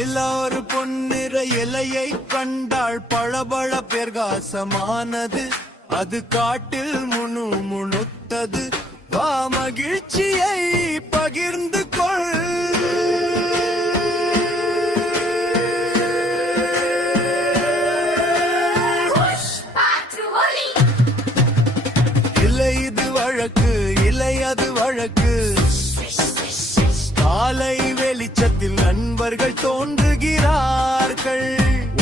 ஒரு பொன்னிற இலையை கண்டாள் பளபள பிரகாசமானது. அது காட்டில் முணுமுணுத்தது. வா மகிழ்ச்சியை பகிர்ந்து கொள். இல்லை இது வழக்கு, இல்லை அது வழக்கு. காலை வெளிச்சத்தில் நண்பர்கள் தோன்றுகிறார்கள்.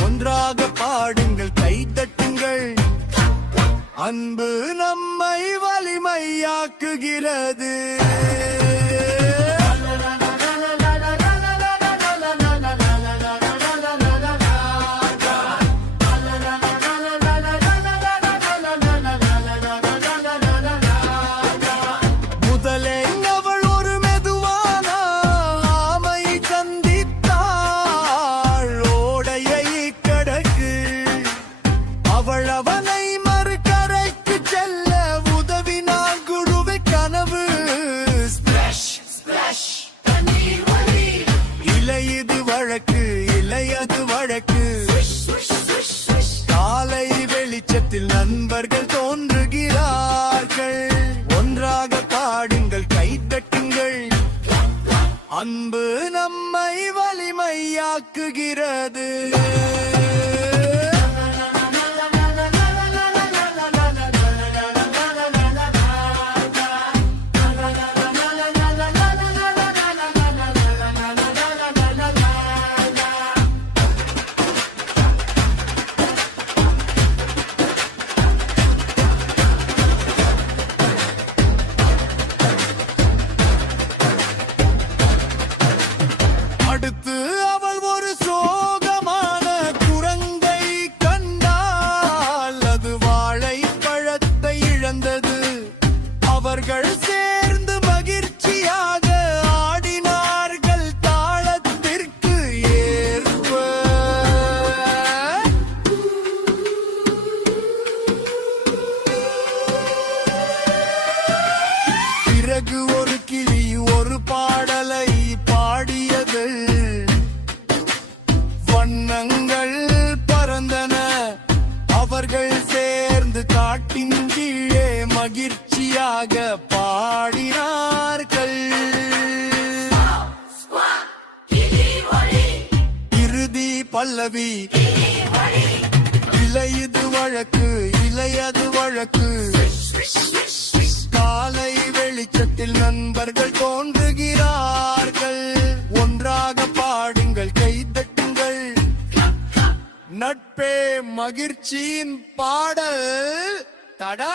ஒன்றாக பாடுங்கள், கைதட்டுங்கள். அன்பு நம்மை வலிமையாக்குகிறது. காலை வெளிச்சத்தில் நண்பர்கள் தோன்றுகிறார்கள். ஒன்றாக பாடுங்கள், கைதட்டுங்கள். அன்பு நம்மை வலிமையாக்குகிறது. அடுத்து அவள் ஒரு சோகமான குரங்கை கண்டாள். அது வாழைப்பழத்தை இழந்தது. அவர்கள் சேர்ந்து மகிழ்ச்சியாக ஆடினார்கள் தாளத்திற்கு ஏற்ப. பிறகு ஒரு கிளி ஒரு பாடலை பாடியது. வண்ணங்கள் பறந்தன. அவர்கள் சேர்ந்து காட்டின் கீழே மகிழ்ச்சியாக பாடினார்கள். இறுதி பல்லவி. இல்லை இது வழக்கு, இல்லை அது வழக்கு. காலை வெளிச்சத்தில் நண்பர்கள் தோன்றுகிறார்கள். ஒன்றாக பாடுங்கள், கைதட்டுங்கள். நட்பே மகிழ்ச்சியின் பாடல். தடா.